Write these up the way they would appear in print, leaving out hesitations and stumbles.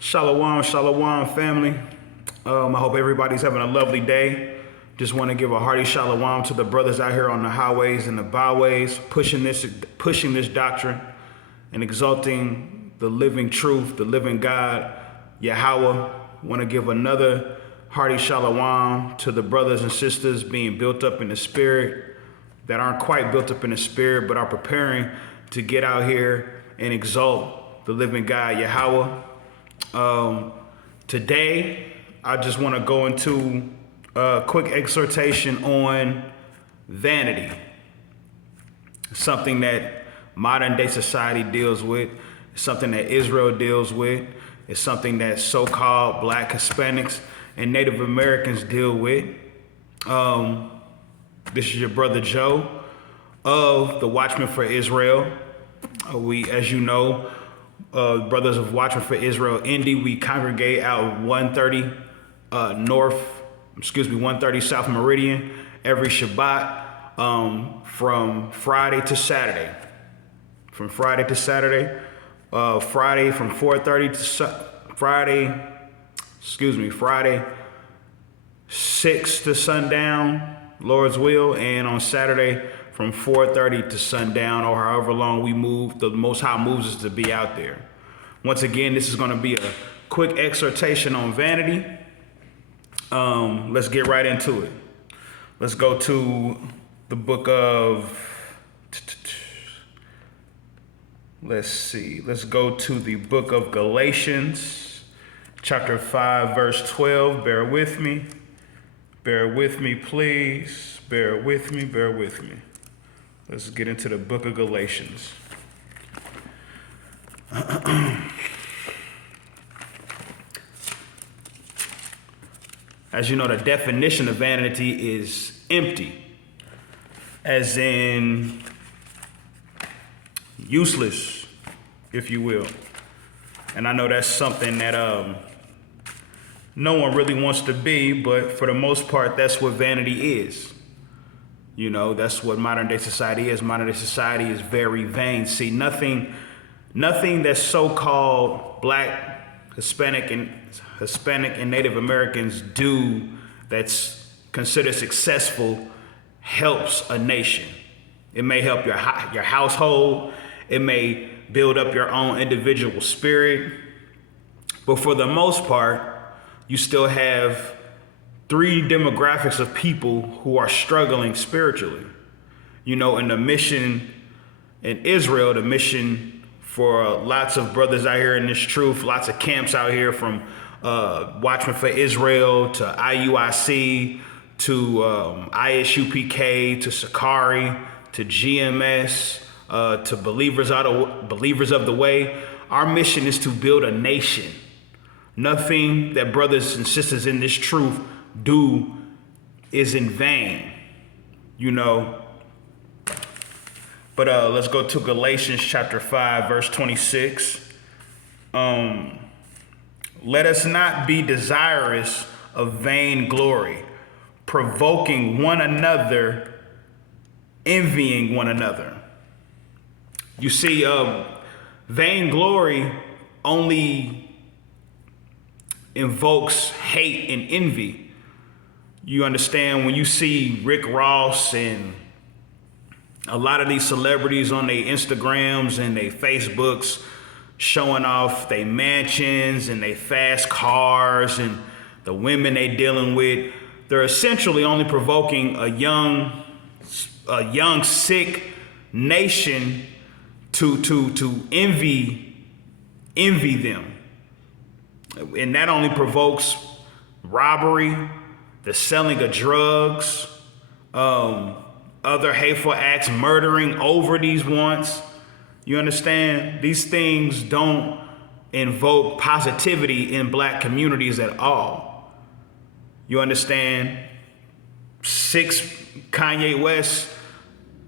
Shalom, shalom, family. I hope everybody's having a lovely day. Just want to give a hearty shalom to the brothers out here on the highways and the byways, pushing this doctrine and exalting the living truth, the living God, Yahweh. Want to give another hearty shalom to the brothers and sisters being built up in the spirit, that aren't quite built up in the spirit, but are preparing to get out here and exalt the living God, Yahweh. Today, I just want to go into a quick exhortation on vanity, something that modern day society deals with, something that Israel deals with, it's something that so-called Black, Hispanics, and Native Americans deal with. This is your brother Joe of the Watchmen for Israel. We, as you know, Brothers of Watchmen for Israel, Indy, we congregate out 130 130 South Meridian every Shabbat from Friday to Saturday. Friday from 4:30 to Friday 6 to sundown, Lord's will, and on Saturday from 4:30 to sundown, or however long we move, the Most High moves us to be out there. Once again, this is going to be a quick exhortation on vanity. Let's get right into it. Let's go to the book of, let's go to the book of Galatians, chapter 5, verse 12. Bear with me, please. Bear with me. Let's get into the book of Galatians. As you know, the definition of vanity is empty, as in useless, if you will. And I know that's something that no one really wants to be, but for the most part, that's what vanity is. You know, that's what modern day society is. Modern day society is very vain. See, nothing that so-called Black, Hispanic, and Native Americans do that's considered successful helps a nation. It may help your household. It may build up your own individual spirit. But for the most part, you still have three demographics of people who are struggling spiritually. You know, in the mission in Israel, the mission for lots of brothers out here in this truth, lots of camps out here, from Watchmen for Israel to IUIC to ISUPK to Sakari to GMS to Believers of the Way. Our mission is to build a nation. Nothing that brothers and sisters in this truth do is in vain, you know. But let's go to Galatians chapter 5, verse 26. Let us not be desirous of vain glory, provoking one another, envying one another. You see, vainglory only invokes hate and envy. You understand, when you see Rick Ross and a lot of these celebrities on their Instagrams and their Facebooks showing off their mansions and their fast cars and the women they dealing with, they're essentially only provoking a young sick nation to envy them. And that only provokes robbery, the selling of drugs, other hateful acts, murdering over these wants. You understand? These things don't invoke positivity in Black communities at all. You understand? Kanye West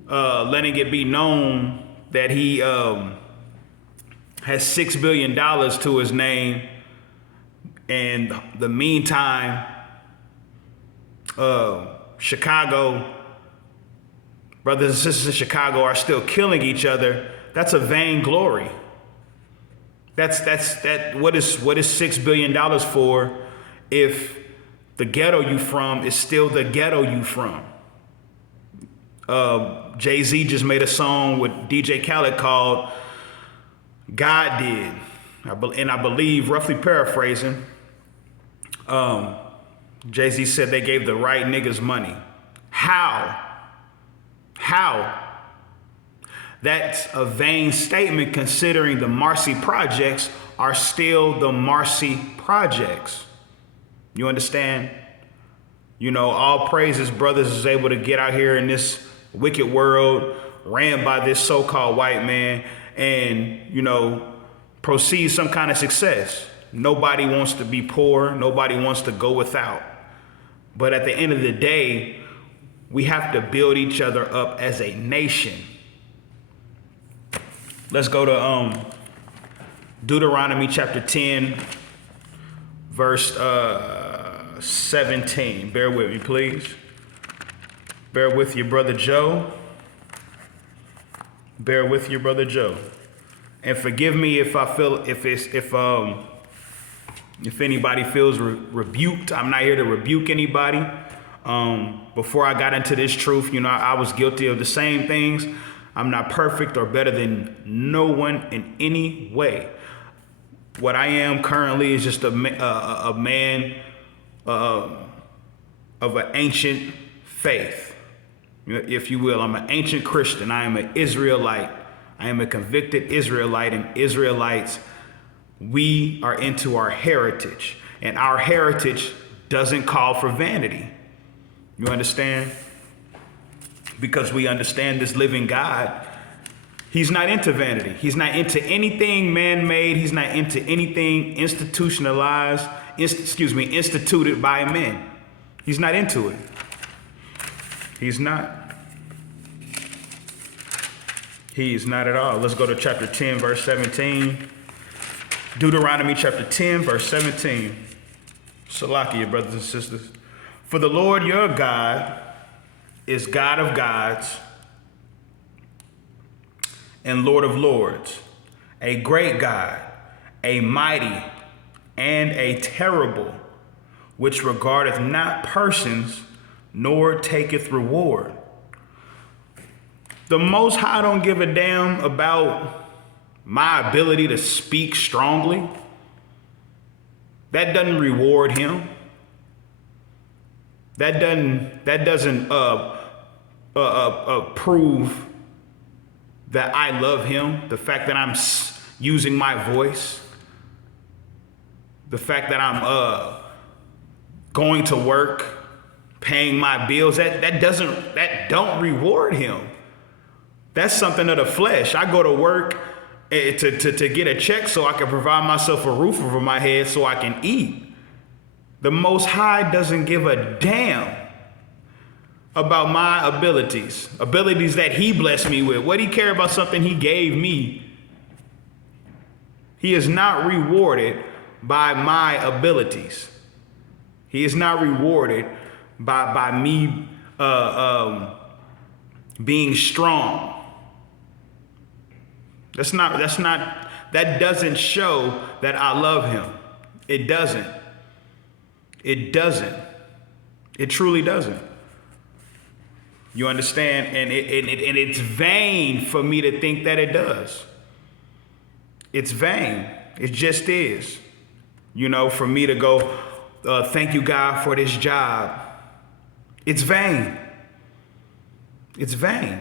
letting it be known that he has $6 billion to his name. And the meantime, Chicago, brothers and sisters in Chicago are still killing each other. That's a vainglory. What is $6 billion for if the ghetto you from is still the ghetto you from? Jay-Z just made a song with DJ Khaled called God Did. And I believe, roughly paraphrasing, Jay-Z said they gave the right niggas money. How? That's a vain statement considering the Marcy Projects are still the Marcy Projects. You understand? You know, all praises brothers is able to get out here in this wicked world ran by this so-called white man and, you know, proceed some kind of success. Nobody wants to be poor. Nobody wants to go without. But at the end of the day, we have to build each other up as a nation. Let's go to Deuteronomy chapter 10, verse 17. Bear with me, please. Bear with your brother Joe. Bear with your brother Joe. And forgive me if I feel if anybody feels rebuked. I'm not here to rebuke anybody. Before I got into this truth, you know, I was guilty of the same things. I'm not perfect or better than no one in any way. What I am currently is just a man of an ancient faith, if you will. I'm an ancient Christian. I am an Israelite. I am a convicted Israelite, and Israelites, we are into our heritage, and our heritage doesn't call for vanity. You understand? Because we understand this living God. He's not into vanity. He's not into anything man-made. He's not into anything institutionalized, instituted by men. He's not into it. He's not. He's not at all. Let's go to chapter 10, verse 17. Deuteronomy chapter 10, verse 17. Salakia, brothers and sisters. For the Lord your God is God of gods and Lord of lords, a great God, a mighty and a terrible, which regardeth not persons, nor taketh reward. The Most High don't give a damn about my ability to speak strongly. That doesn't reward him. That doesn't prove that I love him. The fact that I'm using my voice, the fact that I'm going to work, paying my bills, that don't reward him. That's something of the flesh. I go to work to get a check so I can provide myself a roof over my head so I can eat. The Most High doesn't give a damn about my abilities that he blessed me with. What do he care about something he gave me? He is not rewarded by my abilities. He is not rewarded by me being strong. That doesn't show that I love him. It doesn't. It doesn't. It truly doesn't. You understand? And it's vain for me to think that it does. It's vain. It just is. You know, for me to go, thank you, God, for this job. It's vain. It's vain.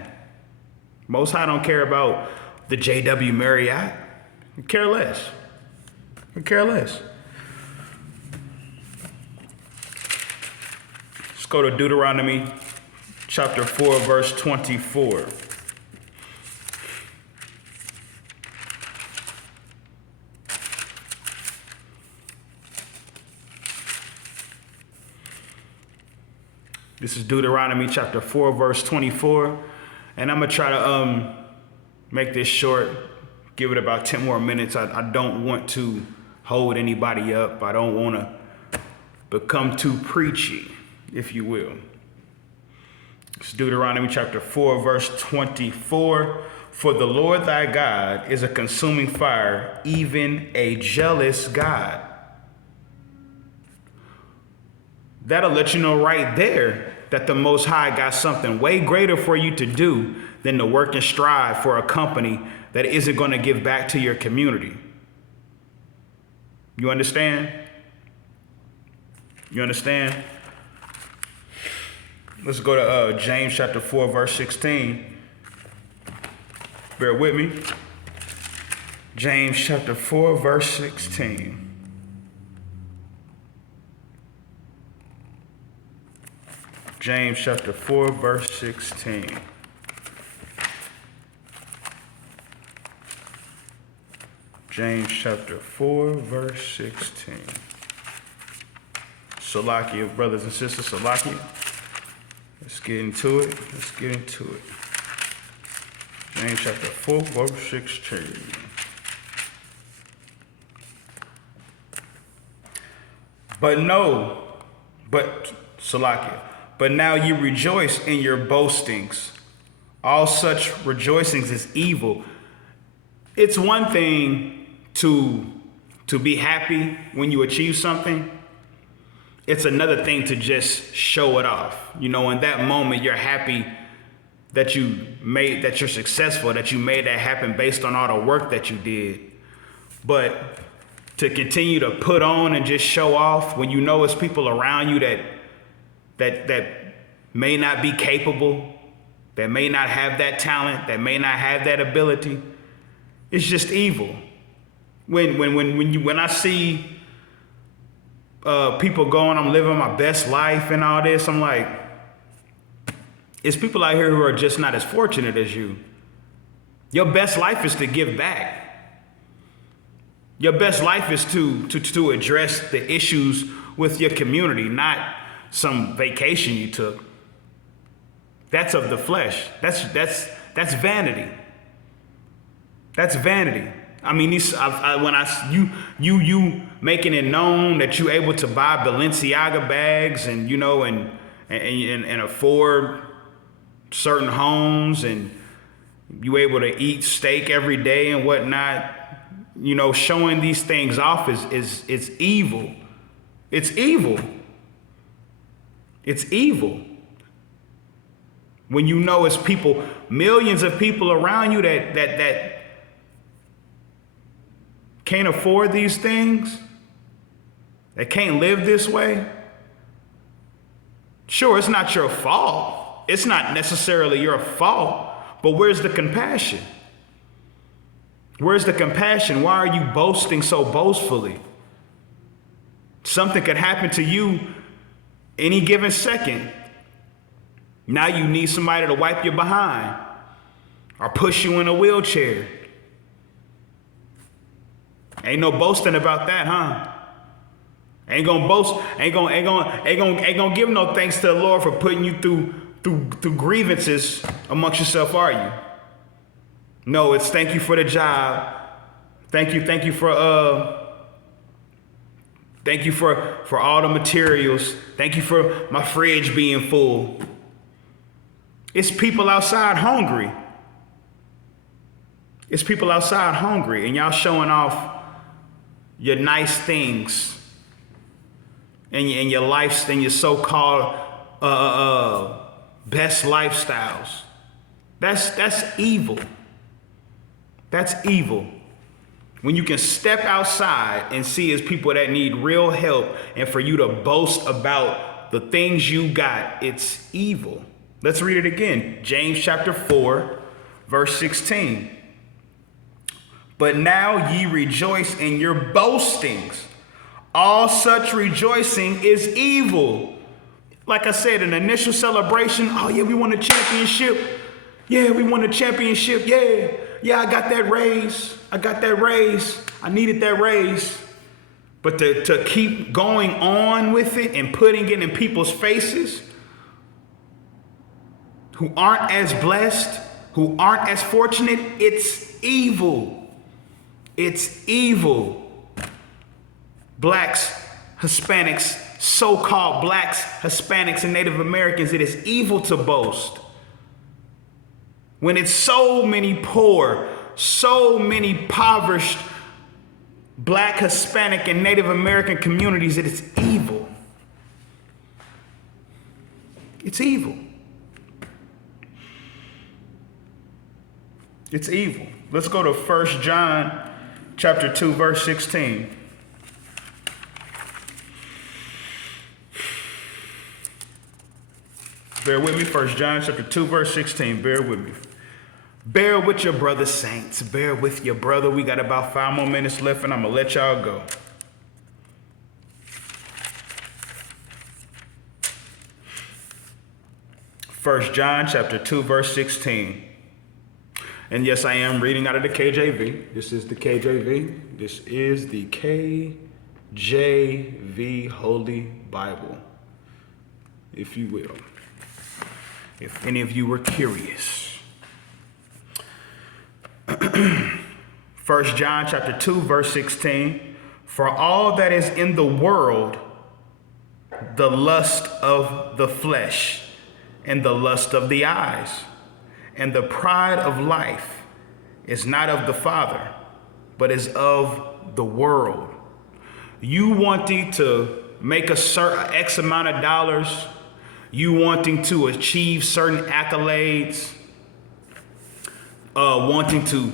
Most High don't care about the J.W. Marriott. I care less. I care less. Let's go to Deuteronomy chapter 4, verse 24. This is Deuteronomy chapter 4, verse 24. And I'm going to try to make this short, give it about 10 more minutes. I don't want to hold anybody up. I don't want to become too preachy, if you will. It's Deuteronomy chapter 4, verse 24. For the Lord thy God is a consuming fire, even a jealous God. That'll let you know right there that the Most High got something way greater for you to do than to work and strive for a company that isn't going to give back to your community. You understand? You understand? Let's go to James chapter 4, verse 16. Bear with me. James chapter 4, verse 16. James chapter 4, verse 16. James chapter 4, verse 16. Salakia, brothers and sisters, Salakia. Let's get into it. Let's get into it. James chapter 4, verse 16. Salakia. But now you rejoice in your boastings. All such rejoicings is evil. It's one thing to be happy when you achieve something. It's another thing to just show it off. You know, in that moment, you're happy that you're successful, that you made that happen based on all the work that you did. But to continue to put on and just show off when you know it's people around you that may not be capable, that may not have that talent, that may not have that ability, it's just evil. When I see people going, I'm living my best life and all this, I'm like, it's people out here who are just not as fortunate as you. Your best life is to give back. Your best life is to address the issues with your community, not some vacation you took. That's of the flesh. That's vanity. That's vanity. I mean, you making it known that you able to buy Balenciaga bags and and afford certain homes, and you able to eat steak every day and whatnot. You know, showing these things off is evil. It's evil. It's evil. When you know it's people, millions of people around you that can't afford these things, that can't live this way. Sure, it's not your fault. It's not necessarily your fault, but where's the compassion? Where's the compassion? Why are you boasting so boastfully? Something could happen to you any given second. Now you need somebody to wipe you behind or push you in a wheelchair. Ain't no boasting about that, huh? Ain't gonna boast, ain't gonna give no thanks to the Lord for putting you through grievances amongst yourself, are you? No, it's thank you for the job. Thank you for all the materials. Thank you for my fridge being full. It's people outside hungry. It's people outside hungry, and y'all showing off your nice things and your lives and your so-called best lifestyles. That's evil. That's evil. When you can step outside and see as people that need real help, and for you to boast about the things you got, it's evil. Let's read it again. James chapter 4, verse 16. But now ye rejoice in your boastings. All such rejoicing is evil. Like I said, an initial celebration. Oh yeah, we won a championship. Yeah, we won a championship. Yeah, I got that raise. I needed that raise. But to keep going on with it and putting it in people's faces who aren't as blessed, who aren't as fortunate, it's evil. It's evil. Blacks, Hispanics, so-called blacks, Hispanics, and Native Americans, it is evil to boast. when it's so many poor, so many impoverished Black, Hispanic, and Native American communities, that it's evil. It's evil. It's evil. Let's go to 1 John chapter 2, verse 16. Bear with me. 1 John chapter 2, verse 16. Bear with me. Bear with your brother, saints. Bear with your brother. We got about 5 more minutes left, and I'm going to let y'all go. First John chapter 2, verse 16. And yes, I am reading out of the KJV. This is the KJV. This is the KJV Holy Bible, if you will. If any of you were curious. 1 John chapter 2, verse 16. For all that is in the world, the lust of the flesh, and the lust of the eyes, and the pride of life is not of the Father, but is of the world. You wanting to make a certain X amount of dollars, you wanting to achieve certain accolades, wanting to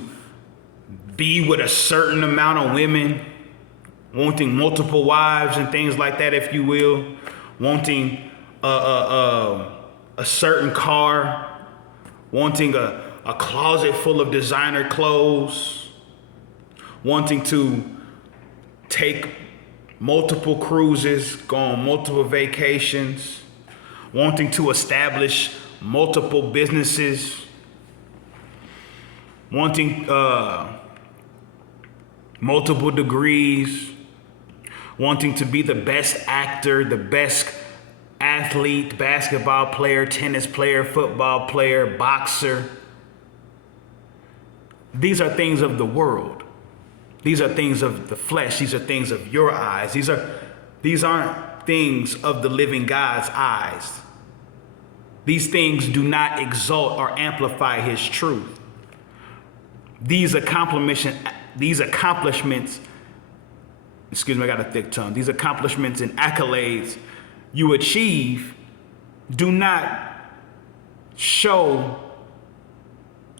be with a certain amount of women, wanting multiple wives and things like that, if you will, wanting a certain car, wanting a closet full of designer clothes, wanting to take multiple cruises, go on multiple vacations, wanting to establish multiple businesses, wanting multiple degrees, wanting to be the best actor, the best athlete, basketball player, tennis player, football player, boxer. These are things of the world. These are things of the flesh. These are things of your eyes. These aren't things of the living God's eyes. These things do not exalt or amplify his truth. These accomplishments, excuse me, I got a thick tongue. These accomplishments and accolades you achieve do not show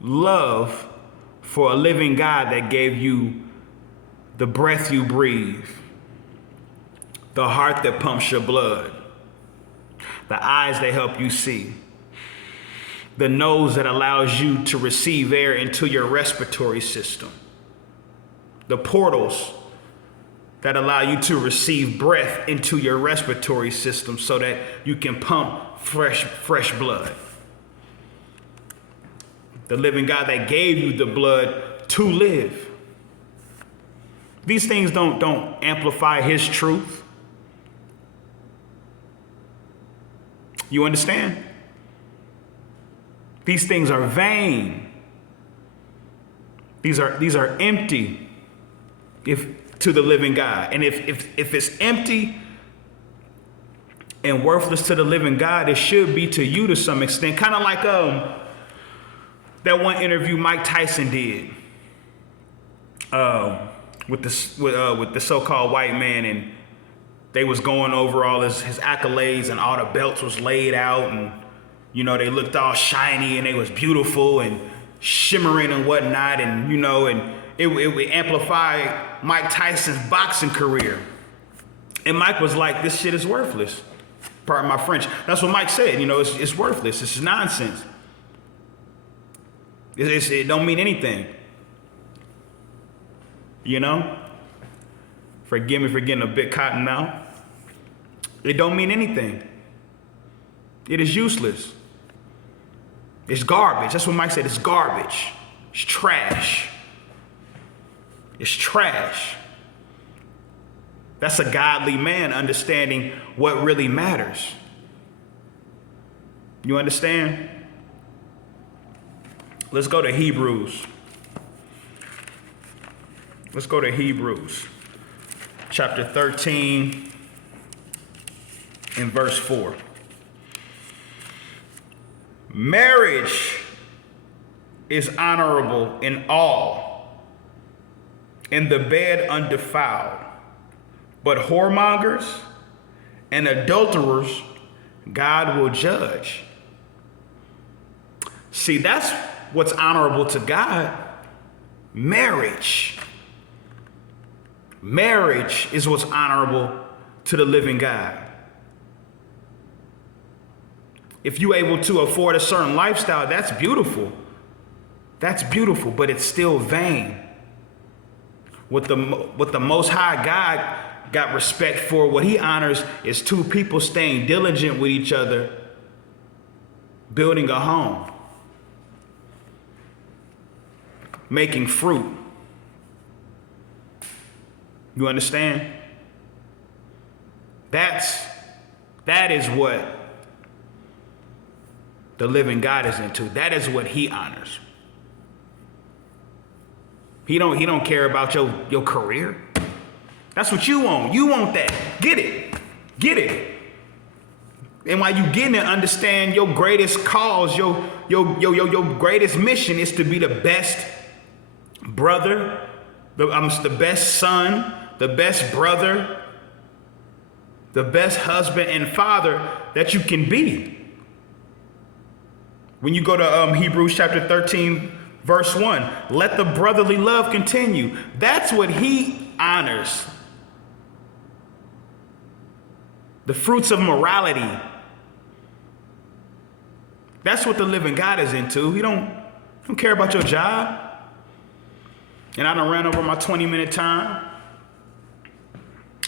love for a living God that gave you the breath you breathe, the heart that pumps your blood, the eyes that help you see, the nose that allows you to receive air into your respiratory system, the portals that allow you to receive breath into your respiratory system so that you can pump fresh blood. The living God that gave you the blood to live. These things don't amplify his truth. You understand? These things are vain. These are empty to the living God. And if it's empty and worthless to the living God, it should be to you to some extent. Kind of like that one interview Mike Tyson did with the so-called white man, and they was going over all his accolades, and all the belts was laid out, and they looked all shiny and they was beautiful and shimmering and whatnot, and and it would amplify Mike Tyson's boxing career. And Mike was like, this shit is worthless. Pardon my French. That's what Mike said. It's worthless. It's nonsense. It don't mean anything. Forgive me for getting a bit cotton mouth. It don't mean anything. It is useless. It's garbage. That's what Mike said. It's garbage. It's trash. It's trash. That's a godly man understanding what really matters. You understand? Let's go to Hebrews. Let's go to Hebrews chapter 13 and verse 4. Marriage is honorable in all, and the bed undefiled. But whoremongers and adulterers God will judge. See, that's what's honorable to God. Marriage. Marriage is what's honorable to the living God. If you're able to afford a certain lifestyle, that's beautiful. That's beautiful, but it's still vain. What the Most High God got respect for, what he honors is two people staying diligent with each other, building a home, making fruit. You understand? That is what the living God is into. That is what he honors. He don't care about your career. That's what you want. You want that. Get it. Get it. And while you getting it, understand your greatest cause, your greatest mission is to be the best brother, the best son, the best brother, the best husband and father that you can be. When you go to Hebrews chapter 13, verse 1, let the brotherly love continue. That's what he honors. The fruits of morality. That's what the living God is into. He don't care about your job. And I done ran over my 20-minute time.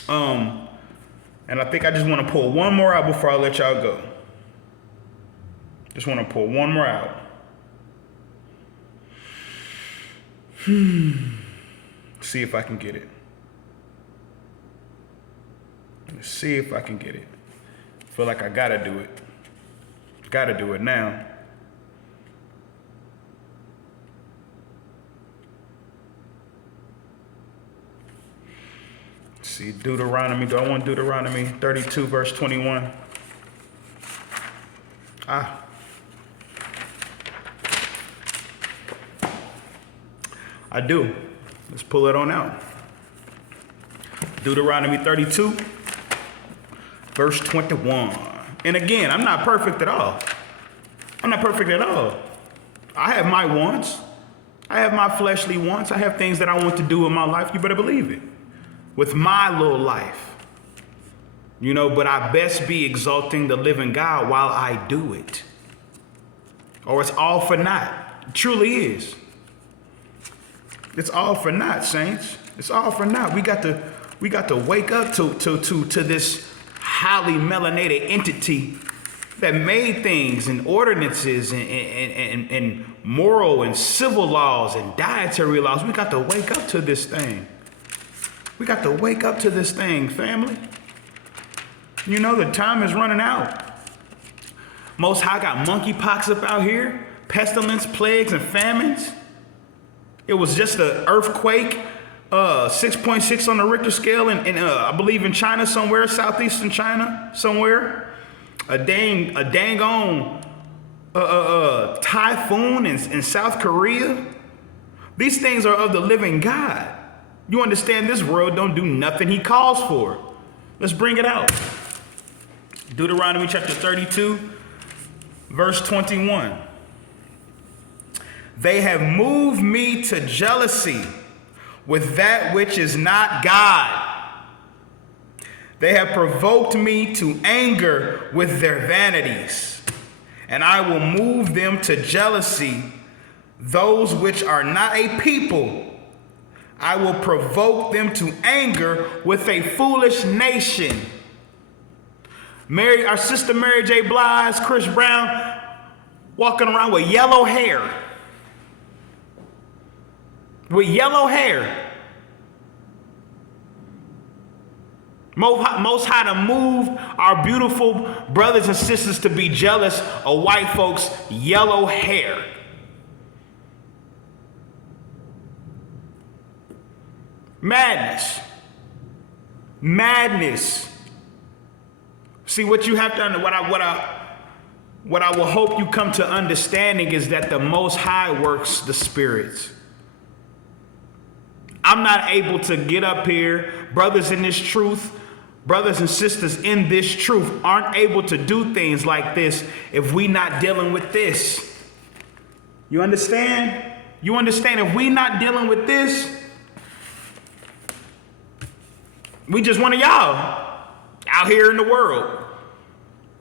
And I think I just want to pull one more out before I let y'all go. Just want to pull one more out. See if I can get it. Let's see if I can get it. I feel like I gotta do it. Gotta do it now. Let's see, Deuteronomy. Do I want Deuteronomy 32, verse 21? I do. Let's pull it on out. Deuteronomy 32, verse 21. And again, I'm not perfect at all. I'm not perfect at all. I have my wants. I have my fleshly wants. I have things that I want to do in my life. You better believe it. With my little life. You know, but I best be exalting the living God while I do it. Or it's all for naught. It truly is. It's all for naught, saints. It's all for naught. We got to wake up to this highly melanated entity that made things and ordinances and moral and civil laws and dietary laws. We got to wake up to this thing. We got to wake up to this thing, family. You know, the time is running out. Most High got monkeypox up out here, pestilence, plagues, and famines. It was just an earthquake, 6.6 on the Richter scale, in I believe in China somewhere, southeastern China somewhere. A dang on typhoon in South Korea. These things are of the living God. You understand, this world don't do nothing he calls for. Let's bring it out. Deuteronomy chapter 32, verse 21. They have moved me to jealousy with that which is not God. They have provoked me to anger with their vanities, and I will move them to jealousy, those which are not a people. I will provoke them to anger with a foolish nation. Our sister Mary J. Blige, Chris Brown, walking around with yellow hair. With yellow hair. Most High to move our beautiful brothers and sisters to be jealous of white folks' yellow hair. Madness. Madness. See, what you have to understand, what I will hope you come to understanding is that the Most High works the spirits. I'm not able to get up here, brothers in this truth, brothers and sisters in this truth aren't able to do things like this if we not dealing with this. You understand? You understand? If we not dealing with this, we just one of y'all out here in the world,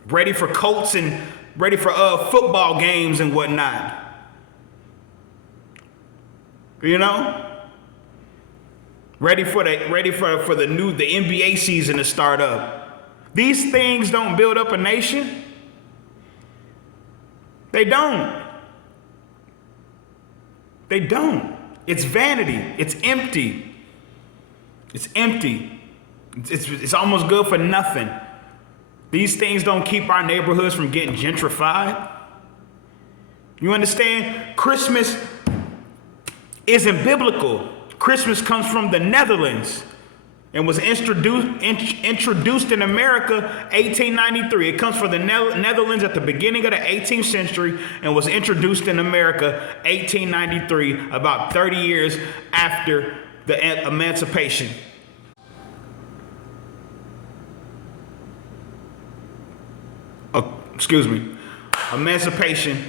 ready for Colts and ready for football games and whatnot. You know? Ready for the NBA season to start up. These things don't build up a nation. They don't. They don't. It's vanity. It's empty. It's empty. It's almost good for nothing. These things don't keep our neighborhoods from getting gentrified. You understand? Christmas isn't biblical. Christmas comes from the Netherlands and was introduced in America 1893. It comes from the Netherlands at the beginning of the 18th century and was introduced in America 1893, about 30 years after the emancipation. Emancipation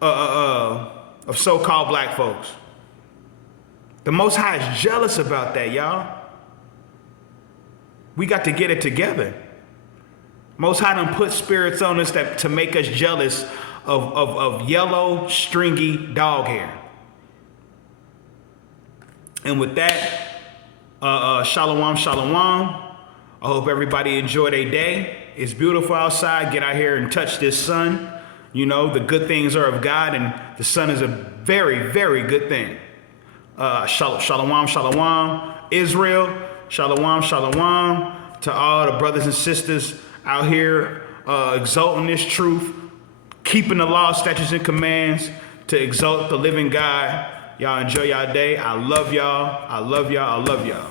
of so-called black folks. The Most High is jealous about that, y'all. We got to get it together. Most High done put spirits on us to make us jealous of yellow, stringy dog hair. And with that, shalom, shalom. I hope everybody enjoyed their day. It's beautiful outside. Get out here and touch this sun. You know, the good things are of God, and the sun is a very, very good thing. Shalom, shalom, Israel, shalom, shalom, to all the brothers and sisters out here exalting this truth, keeping the law, statutes, and commands to exalt the living God. Y'all enjoy y'all day. I love y'all. I love y'all. I love y'all.